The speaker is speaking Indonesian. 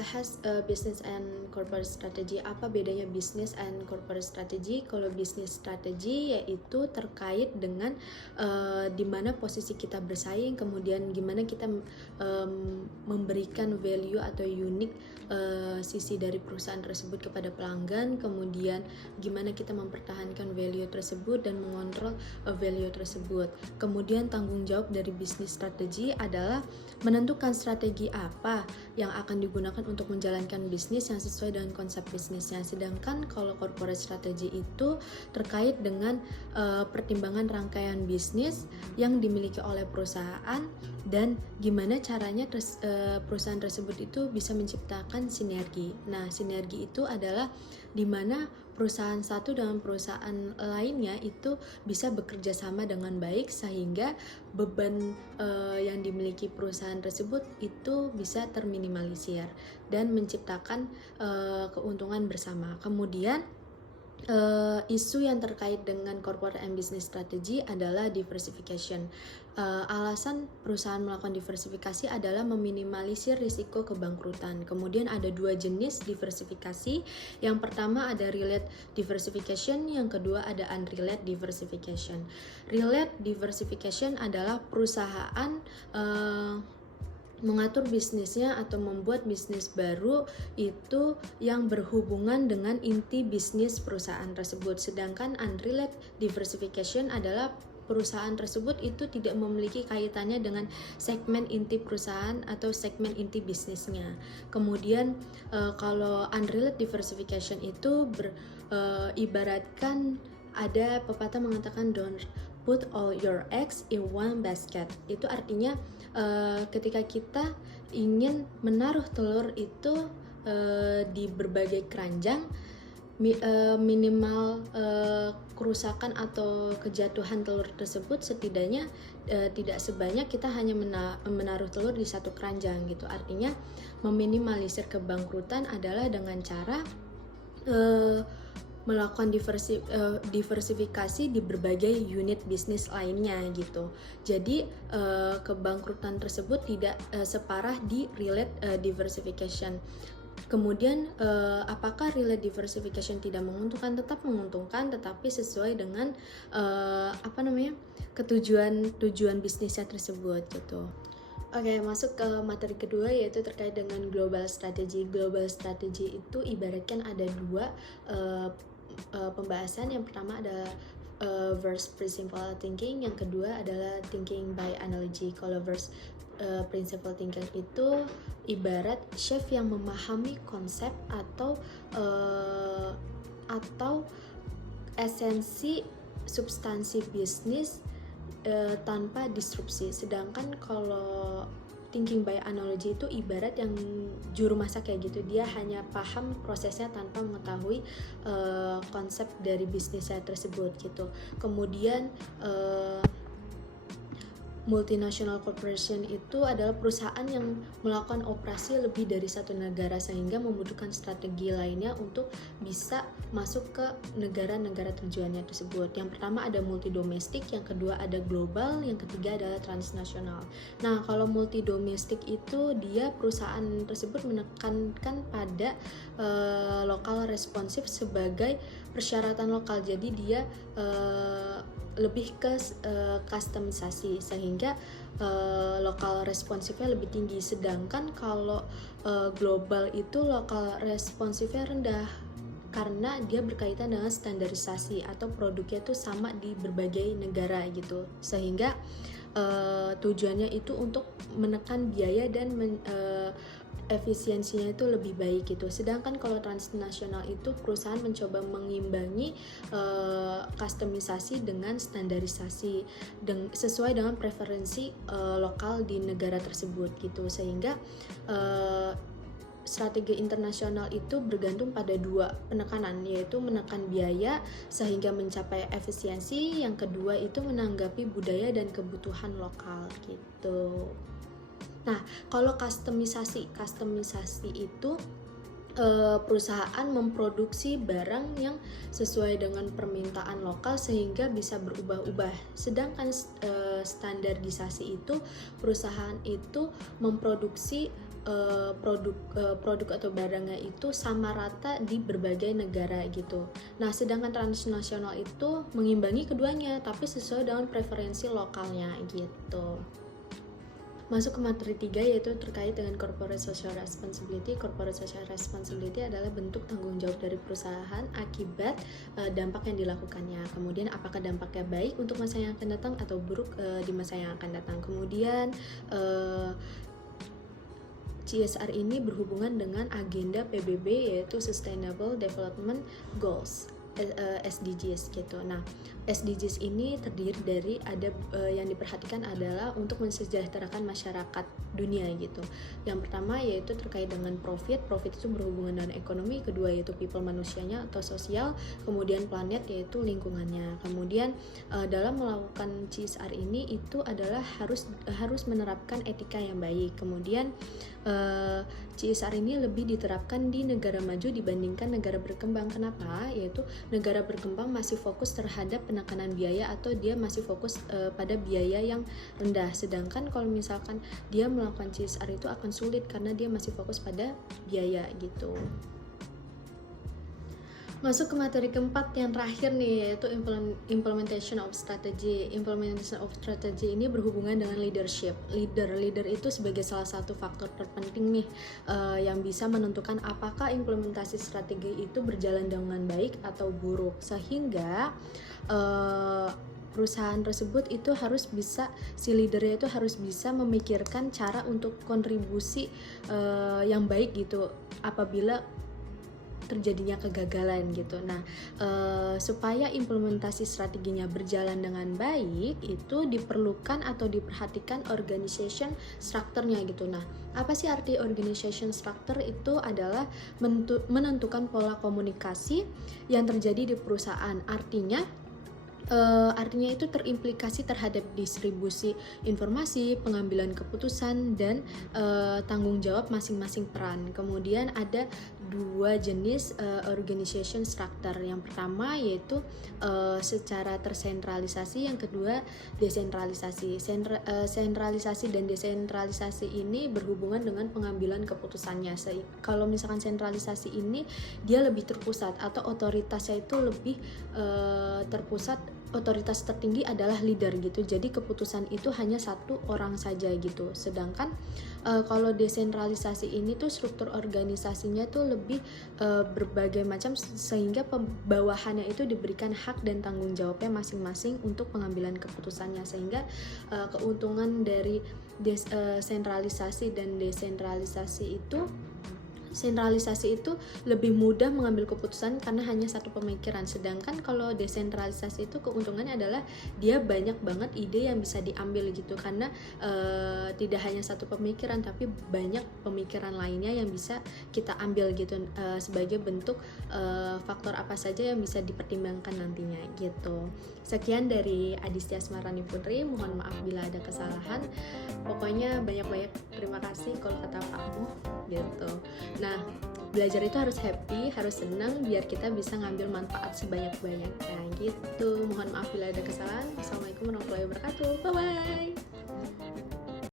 bahas business and corporate strategy. Apa bedanya business and corporate strategy? Kalau business strategy yaitu terkait dengan di mana posisi kita bersaing, kemudian gimana kita memberikan value atau unique sisi dari perusahaan tersebut kepada pelanggan, kemudian gimana kita mempertahankan value tersebut dan mengontrol value tersebut. Kemudian tanggung jawab dari business strategy adalah menentukan strategi apa yang akan digunakan untuk menjalankan bisnis yang sesuai dengan konsep bisnisnya. Sedangkan kalau corporate strategy itu terkait dengan pertimbangan rangkaian bisnis yang dimiliki oleh perusahaan dan gimana caranya perusahaan tersebut itu bisa menciptakan sinergi. Nah, sinergi itu adalah di mana perusahaan satu dengan perusahaan lainnya itu bisa bekerja sama dengan baik sehingga beban yang dimiliki perusahaan tersebut itu bisa terminimalisir dan menciptakan keuntungan bersama. Kemudian isu yang terkait dengan corporate and business strategy adalah diversification. Alasan perusahaan melakukan diversifikasi adalah meminimalisir risiko kebangkrutan. Kemudian ada dua jenis diversifikasi. Yang pertama ada relate diversification, yang kedua ada unrelated diversification. Relate diversification adalah perusahaan mengatur bisnisnya atau membuat bisnis baru itu yang berhubungan dengan inti bisnis perusahaan tersebut. Sedangkan unrelated diversification adalah perusahaan tersebut itu tidak memiliki kaitannya dengan segmen inti perusahaan atau segmen inti bisnisnya. Kemudian kalau unrelated diversification itu ibaratkan ada pepatah mengatakan don't put all your eggs in one basket. Itu artinya ketika kita ingin menaruh telur itu di berbagai keranjang, minimal kerusakan atau kejatuhan telur tersebut setidaknya tidak sebanyak kita hanya menaruh telur di satu keranjang gitu. Artinya meminimalisir kebangkrutan adalah dengan cara melakukan diversifikasi di berbagai unit bisnis lainnya gitu. Jadi kebangkrutan tersebut tidak separah di relate diversification. Kemudian apakah relate diversification tidak menguntungkan? Tetap menguntungkan, tetapi sesuai dengan tujuan bisnisnya tersebut gitu. Oke, masuk ke materi kedua yaitu terkait dengan global strategy. Global strategy itu ibaratkan ada dua pembahasan. Yang pertama adalah verse principle thinking, yang kedua adalah thinking by analogy. Kalau verse principle thinking itu ibarat chef yang memahami konsep atau esensi substansi bisnis tanpa disrupsi. Sedangkan kalau thinking by analogy itu ibarat yang juru masak kayak gitu, dia hanya paham prosesnya tanpa mengetahui konsep dari bisnisnya tersebut gitu. Kemudian multinational corporation itu adalah perusahaan yang melakukan operasi lebih dari satu negara sehingga membutuhkan strategi lainnya untuk bisa masuk ke negara-negara tujuannya tersebut. Yang pertama ada multidomestik, yang kedua ada global, yang ketiga adalah transnasional. Nah, kalau multidomestik itu dia perusahaan tersebut menekankan pada lokal responsif sebagai persyaratan lokal. Jadi dia lebih ke customisasi sehingga lokal responsifnya lebih tinggi. Sedangkan kalau global itu lokal responsifnya rendah karena dia berkaitan dengan standarisasi atau produknya itu sama di berbagai negara gitu, sehingga tujuannya itu untuk menekan biaya dan efisiensinya itu lebih baik gitu. Sedangkan kalau transnasional itu perusahaan mencoba mengimbangi customisasi dengan standarisasi sesuai dengan preferensi lokal di negara tersebut gitu, sehingga strategi internasional itu bergantung pada dua penekanan, yaitu menekan biaya sehingga mencapai efisiensi, yang kedua itu menanggapi budaya dan kebutuhan lokal gitu. Nah, kalau customisasi itu perusahaan memproduksi barang yang sesuai dengan permintaan lokal sehingga bisa berubah-ubah. Sedangkan standarisasi itu perusahaan itu memproduksi produk atau barangnya itu sama rata di berbagai negara gitu. Nah, sedangkan transnasional itu mengimbangi keduanya tapi sesuai dengan preferensi lokalnya gitu. Masuk ke materi 3 yaitu terkait dengan corporate social responsibility. Corporate social responsibility adalah bentuk tanggung jawab dari perusahaan akibat dampak yang dilakukannya. Kemudian apakah dampaknya baik untuk masa yang akan datang atau buruk di masa yang akan datang. Kemudian CSR ini berhubungan dengan agenda PBB yaitu Sustainable Development Goals. SDGs gitu. Nah, SDGs ini terdiri dari yang diperhatikan adalah untuk mensejahterakan masyarakat dunia gitu. Yang pertama yaitu terkait dengan profit itu berhubungan dengan ekonomi, kedua yaitu people manusianya atau sosial, kemudian planet yaitu lingkungannya. Kemudian dalam melakukan CSR ini itu adalah harus menerapkan etika yang baik. Kemudian CSR ini lebih diterapkan di negara maju dibandingkan negara berkembang. Kenapa? Yaitu negara berkembang masih fokus terhadap penekanan biaya atau dia masih fokus pada biaya yang rendah. Sedangkan kalau misalkan dia melakukan CSR itu akan sulit karena dia masih fokus pada biaya gitu. Masuk ke materi keempat yang terakhir nih yaitu implementation of strategy. Implementation of strategy ini berhubungan dengan leadership. Leader itu sebagai salah satu faktor terpenting nih yang bisa menentukan apakah implementasi strategi itu berjalan dengan baik atau buruk, sehingga perusahaan tersebut itu harus bisa, si leadernya itu harus bisa memikirkan cara untuk kontribusi yang baik gitu apabila terjadinya kegagalan gitu. Nah, supaya implementasi strateginya berjalan dengan baik itu diperlukan atau diperhatikan organization structure-nya gitu. Nah, apa sih arti organization structure? Itu adalah menentukan pola komunikasi yang terjadi di perusahaan. Artinya itu terimplikasi terhadap distribusi informasi, pengambilan keputusan, dan tanggung jawab masing-masing peran. Kemudian ada dua jenis organization structure. Yang pertama yaitu secara tersentralisasi, yang kedua desentralisasi. Sentralisasi dan desentralisasi ini berhubungan dengan pengambilan keputusannya. Kalau misalkan sentralisasi ini dia lebih terpusat atau otoritasnya itu lebih terpusat. Otoritas tertinggi adalah leader gitu, jadi keputusan itu hanya satu orang saja gitu. Sedangkan kalau desentralisasi ini tuh struktur organisasinya tuh lebih berbagai macam, sehingga bawahannya itu diberikan hak dan tanggung jawabnya masing-masing untuk pengambilan keputusannya, sehingga keuntungan dari sentralisasi dan desentralisasi itu, sentralisasi itu lebih mudah mengambil keputusan karena hanya satu pemikiran. Sedangkan kalau desentralisasi itu keuntungannya adalah dia banyak banget ide yang bisa diambil gitu, karena tidak hanya satu pemikiran tapi banyak pemikiran lainnya yang bisa kita ambil gitu, sebagai bentuk faktor apa saja yang bisa dipertimbangkan nantinya gitu. Sekian dari Adistia Asmarani Putri, mohon maaf bila ada kesalahan. Pokoknya banyak-banyak terima kasih kalau kata kamu gitu. Nah, belajar itu harus happy, harus senang biar kita bisa ngambil manfaat sebanyak-banyaknya gitu. Mohon maaf bila ada kesalahan. Assalamualaikum warahmatullahi wabarakatuh. Bye bye.